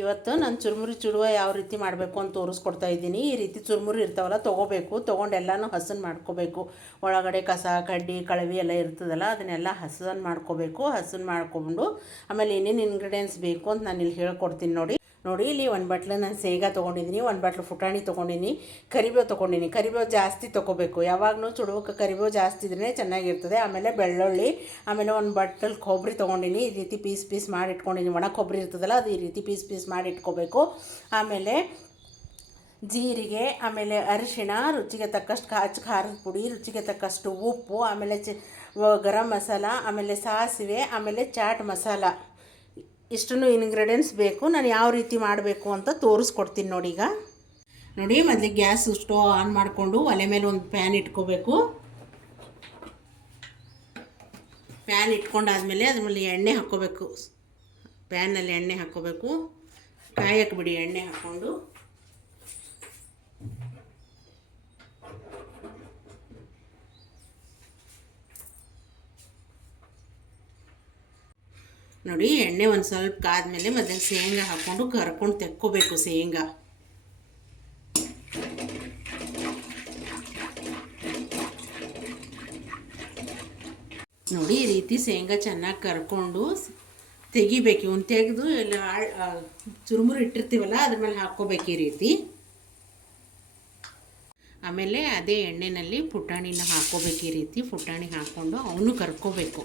ಇವತ್ತು ನಾನು ಚುರುಮುರಿ ಚುಡುವ ಯಾವ ರೀತಿ ಮಾಡಬೇಕು ಅಂತ ತೋರಿಸ್ಕೊಡ್ತಾ ಇದ್ದೀನಿ. ಈ ರೀತಿ ಚುರುಮುರಿ ಇರ್ತಾವಲ್ಲ ತೊಗೋಬೇಕು. ತೊಗೊಂಡು ಎಲ್ಲನೂ ಹಸನ್ ಮಾಡ್ಕೋಬೇಕು. ಒಳಗಡೆ ಕಸ ಕಡ್ಡಿ ಕಳವಿ ಎಲ್ಲ ಇರ್ತದಲ್ಲ ಅದನ್ನೆಲ್ಲ ಹಸನ್ ಮಾಡ್ಕೋಬೇಕು. ಹಸನ್ ಮಾಡ್ಕೊಂಡು ಆಮೇಲೆ ಏನೇನು ಇಂಗ್ರೀಡಿಯೆಂಟ್ಸ್ ಬೇಕು ಅಂತ ನಾನು ಇಲ್ಲಿ ಹೇಳ್ಕೊಡ್ತೀನಿ ನೋಡಿ ಇಲ್ಲಿ ಒಂದು ಬಟ್ಲು ನಾನು ಶೇಂಗಾ ತೊಗೊಂಡಿದ್ದೀನಿ, ಒಂದು ಬಟ್ಲು ಪುಟಾಣಿ ತೊಗೊಂಡಿನಿ, ಕರಿಬೇವು ತೊಗೊಂಡಿನಿ. ಕರಿಬೇವು ಜಾಸ್ತಿ ತೊಗೋಬೇಕು. ಯಾವಾಗಲೂ ಚುಡುವಕ್ಕೆ ಕರಿಬೇವು ಜಾಸ್ತಿ ಇದ್ರೇ ಚೆನ್ನಾಗಿರ್ತದೆ. ಆಮೇಲೆ ಬೆಳ್ಳುಳ್ಳಿ, ಆಮೇಲೆ ಒಂದು ಬಟ್ಲು ಕೊಬ್ಬರಿ ತೊಗೊಂಡಿನಿ. ಈ ರೀತಿ ಪೀಸ್ ಮಾಡಿ ಇಟ್ಕೊಂಡಿನಿ. ಒಣ ಕೊಬ್ಬರಿ ಇರ್ತದಲ್ಲ ಅದು ಈ ರೀತಿ ಪೀಸ್ ಮಾಡಿ ಇಟ್ಕೋಬೇಕು. ಆಮೇಲೆ ಜೀರಿಗೆ, ಆಮೇಲೆ ಅರಿಶಿಣ, ರುಚಿಗೆ ತಕ್ಕಷ್ಟು ಖಾರದ ಪುಡಿ, ರುಚಿಗೆ ತಕ್ಕಷ್ಟು ಉಪ್ಪು, ಆಮೇಲೆ ಗರಂ ಮಸಾಲ, ಆಮೇಲೆ ಸಾಸಿವೆ, ಆಮೇಲೆ ಚಾಟ್ ಮಸಾಲ, ಇಷ್ಟನ್ನು ಇಂಗ್ರೀಡಿಯೆಂಟ್ಸ್ ಬೇಕು. ನಾನು ಯಾವ ರೀತಿ ಮಾಡಬೇಕು ಅಂತ ತೋರಿಸ್ಕೊಡ್ತೀನಿ ನೋಡಿ. ಮೊದಲಿಗೆ ಗ್ಯಾಸ್ ಸ್ಟವ್ ಆನ್ ಮಾಡಿಕೊಂಡು ಒಲೆ ಮೇಲೆ ಒಂದು ಪ್ಯಾನ್ ಇಟ್ಕೋಬೇಕು. ಪ್ಯಾನ್ ಇಟ್ಕೊಂಡಾದ್ಮೇಲೆ ಅದ್ರ ಮೇಲೆ ಎಣ್ಣೆ ಹಾಕ್ಕೋಬೇಕು. ಪ್ಯಾನಲ್ಲಿ ಎಣ್ಣೆ ಹಾಕ್ಕೋಬೇಕು. ಕಾಯಕ್ಕೆ ಬಿಡಿ. ಎಣ್ಣೆ ಹಾಕ್ಕೊಂಡು ನೋಡಿ, ಎಣ್ಣೆ ಒಂದು ಸ್ವಲ್ಪ ಕಾದ್ಮೇಲೆ ಮೊದಲು ಶೇಂಗಾ ಹಾಕ್ಕೊಂಡು ಕರ್ಕೊಂಡು ತೆಕ್ಕೋಬೇಕು. ಶೇಂಗಾ ನೋಡಿ, ಈ ರೀತಿ ಶೇಂಗಾ ಚೆನ್ನಾಗಿ ಕರ್ಕೊಂಡು ತೆಗಿಬೇಕು. ಇವನು ತೆಗೆದು ಎಲ್ಲ ಚುರುಮುರು ಇಟ್ಟಿರ್ತೀವಲ್ಲ ಅದ್ರ ಮೇಲೆ ಹಾಕ್ಕೋಬೇಕು ಈ ರೀತಿ. ಆಮೇಲೆ ಅದೇ ಎಣ್ಣೆಯಲ್ಲಿ ಪುಟಾಣಿನ ಹಾಕ್ಕೋಬೇಕು. ಈ ರೀತಿ ಪುಟಾಣಿ ಹಾಕ್ಕೊಂಡು ಅವನು ಕರ್ಕೋಬೇಕು.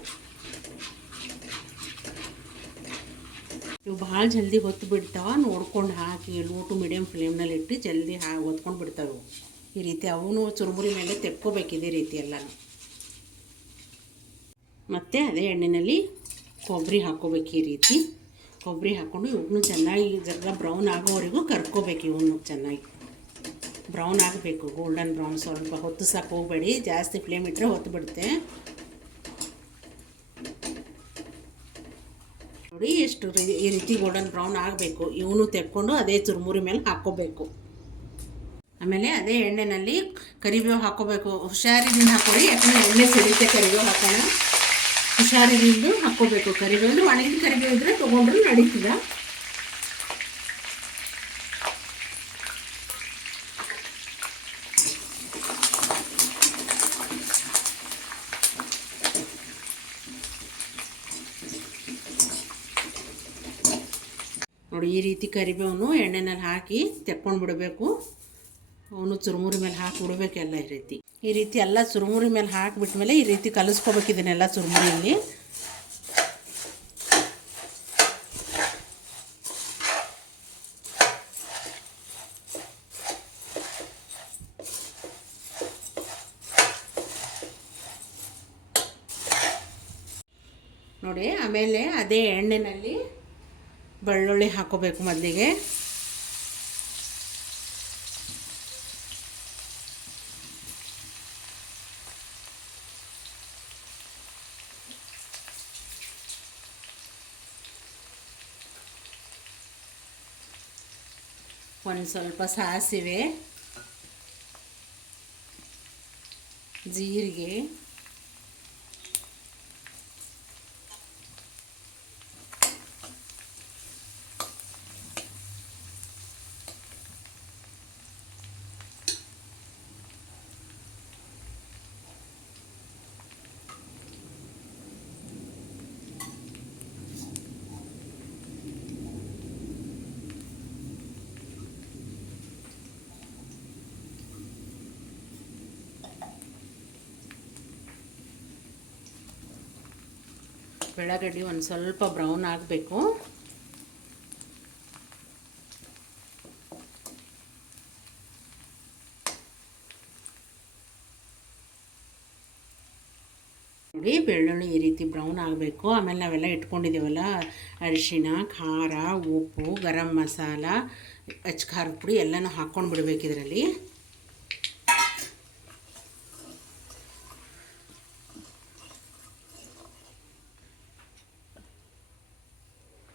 ಇವು ಭಾಳ ಜಲ್ದಿ ಹೊತ್ತು ಬಿಡ್ತಾವೆ. ನೋಡ್ಕೊಂಡು ಹಾಕಿ ಲೋ ಟು ಮೀಡಿಯಮ್ ಫ್ಲೇಮ್ನಲ್ಲಿ ಇಟ್ಟು ಜಲ್ದಿ ಹೊತ್ಕೊಂಡು ಬಿಡ್ತಾವೆ. ಈ ರೀತಿ ಅವನು ಚುರುಮುರಿ ಮೇಲೆ ತೆಕ್ಕೋಬೇಕು ಇದೇ ರೀತಿ ಎಲ್ಲನೂ. ಮತ್ತು ಅದೇ ಎಣ್ಣೆಯಲ್ಲಿ ಕೊಬ್ಬರಿ ಹಾಕ್ಕೋಬೇಕು. ಈ ರೀತಿ ಕೊಬ್ಬರಿ ಹಾಕ್ಕೊಂಡು ಇವನು ಚೆನ್ನಾಗಿ ಜರ ಬ್ರೌನ್ ಆಗೋವರೆಗೂ ಕರ್ಕೋಬೇಕು. ಇವನು ಚೆನ್ನಾಗಿ ಬ್ರೌನ್ ಆಗಬೇಕು, ಗೋಲ್ಡನ್ ಬ್ರೌನ್. ಸ್ವಲ್ಪ ಹೊತ್ತು ಸಾಕು, ಹೋಗಬೇಡಿ. ಜಾಸ್ತಿ ಫ್ಲೇಮ್ ಇಟ್ಟರೆ ಹೊತ್ತು ಬಿಡುತ್ತೆ. ನೋಡಿ, ಎಷ್ಟು ಈ ರೀತಿ ಗೋಲ್ಡನ್ ಬ್ರೌನ್ ಆಗಬೇಕು. ಇವನು ತೆಕ್ಕೊಂಡು ಅದೇ ಚುರುಮುರಿ ಮೇಲೆ ಹಾಕ್ಕೋಬೇಕು. ಆಮೇಲೆ ಅದೇ ಎಣ್ಣೆಯಲ್ಲಿ ಕರಿಬೇವು ಹಾಕ್ಕೋಬೇಕು. ಹುಷಾರಿದಿಂದ ಹಾಕ್ಕೊಳ್ಳಿ, ಯಾಕಂದರೆ ಎಣ್ಣೆ ಸಿಡಿತೆ. ಕರಿಬೇವು ಹಾಕೋಣ, ಹುಷಾರಿದಿಂದ ಹಾಕ್ಕೋಬೇಕು. ಕರಿಬೇವು ಅಂದರೆ ಒಣಗಿದ ಕರಿಬೇವು ಇದ್ದರೆ ತೊಗೊಂಡ್ರೂ ನಡೀತದ. ನೋಡಿ, ಈ ರೀತಿ ಕರಿಬೇವನು ಎಣ್ಣೆನಲ್ಲಿ ಹಾಕಿ ತೆಕ್ಕೊಂಡು ಬಿಡಬೇಕು. ಅವನು ಚುರುಮುರಿ ಮೇಲೆ ಹಾಕಿ ಬಿಡಬೇಕೆಲ್ಲ ಈ ರೀತಿ ಎಲ್ಲ ಚುರುಮುರಿ ಮೇಲೆ ಹಾಕಿಬಿಟ್ಮೇಲೆ ಈ ರೀತಿ ಕಲಿಸ್ಕೋಬೇಕು ಇದನ್ನೆಲ್ಲ ಚುರುಮುರಿಯಲ್ಲಿ. ನೋಡಿ, ಆಮೇಲೆ ಅದೇ ಎಣ್ಣೆಯಲ್ಲಿ ಬೆಳ್ಳುಳ್ಳಿ ಹಾಕ್ಕೋಬೇಕು ಮೊದಲಿಗೆ. ಒಂದು ಸ್ವಲ್ಪ ಸಾಸಿವೆ, ಜೀರಿಗೆ, ಬೆಳಗಡ್ಡಿ ಒಂದು ಸ್ವಲ್ಪ ಬ್ರೌನ್ ಆಗಬೇಕು. ನೋಡಿ, ಬೆಳ್ಳುಳ್ಳಿ ಈ ರೀತಿ ಬ್ರೌನ್ ಆಗಬೇಕು. ಆಮೇಲೆ ನಾವೆಲ್ಲ ಇಟ್ಕೊಂಡಿದ್ದೀವಲ್ಲ, ಅರಿಶಿಣ, ಖಾರ, ಉಪ್ಪು, ಗರಂ ಮಸಾಲ, ಖಾರದ ಪುಡಿ ಎಲ್ಲನೂ ಹಾಕ್ಕೊಂಡು ಬಿಡಬೇಕು ಇದರಲ್ಲಿ.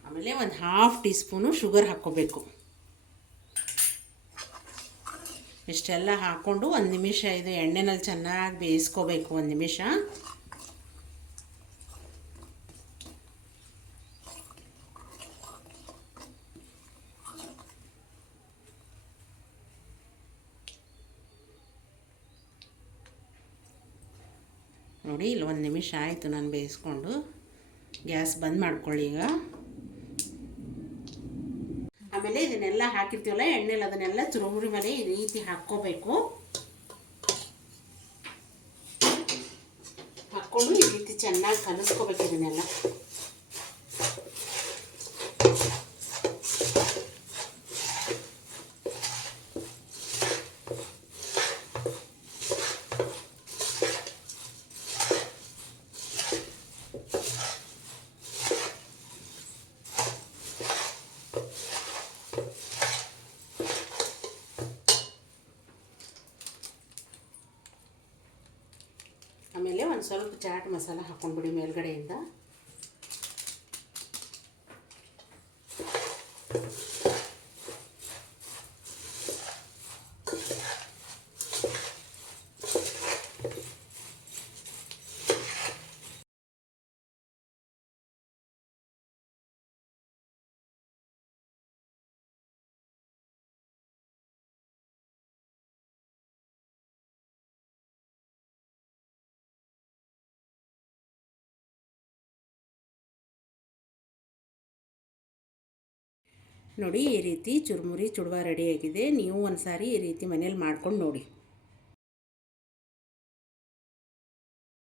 ಆಮೇಲೆ ಒಂದು ಹಾಫ್ ಟೀ ಸ್ಪೂನು ಶುಗರ್ ಹಾಕ್ಕೋಬೇಕು. ಇಷ್ಟೆಲ್ಲ ಹಾಕ್ಕೊಂಡು ಒಂದು ನಿಮಿಷ ಇದು ಎಣ್ಣೆನಲ್ಲಿ ಚೆನ್ನಾಗಿ ಬೇಯಿಸ್ಕೋಬೇಕು. ಒಂದು ನಿಮಿಷ. ನೋಡಿ ಇಲ್ಲಿ 1 ನಿಮಿಷ ಆಯಿತು ನಾನು ಬೇಯಿಸ್ಕೊಂಡು. ಗ್ಯಾಸ್ ಬಂದ್ ಮಾಡ್ಕೊಳ್ಳಿ ಈಗ. ಆಮೇಲೆ ಇದನ್ನೆಲ್ಲ ಹಾಕಿರ್ತೀವಲ್ಲ ಎಣ್ಣೆಲಿ, ಅದನ್ನೆಲ್ಲ ಚುರುಮುರಿ ಮೇಲೆ ಈ ರೀತಿ ಹಾಕ್ಕೋಬೇಕು. ಹಾಕ್ಕೊಂಡು ಈ ರೀತಿ ಚೆನ್ನಾಗಿ ಕಲಿಸ್ಕೋಬೇಕು ಇದನ್ನೆಲ್ಲ. ಆಮೇಲೆ ಒಂದು ಸ್ವಲ್ಪ ಚಾಟ್ ಮಸಾಲ ಹಾಕ್ಕೊಂಡ್ಬಿಡಿ ಮೇಲ್ಗಡೆಯಿಂದ. ನೋಡಿ ಈ ರೀತಿ ಚುರುಮುರಿ ಚುಡುವ ರೆಡಿಯಾಗಿದೆ. ನೀವು ಒಂದು ಸಾರಿ ಈ ರೀತಿ ಮನೇಲಿ ಮಾಡ್ಕೊಂಡು ನೋಡಿ.